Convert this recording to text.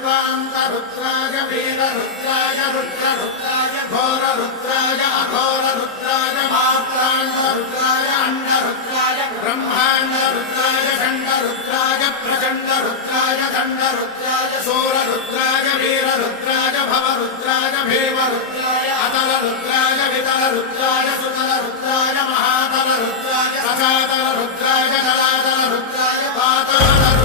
कल्पान्तरुद्राय वीररुद्राय रुद्ररुद्राय घोररुद्राय अघोररुद्राय मात्राण्डरुद्राय अण्डरुद्राय ब्रह्माण्डरुद्राय खण्डरुद्राय प्रचण्डरुद्राय दण्डरुद्राय सूररुद्राय वीररुद्राय भवरुद्राय भीमरुद्राय अतलरुद्राय वितलरुद्राय सुतलरुद्राय महातलरुद्राय सचातलरुद्राय जलातलरुद्राय पाताल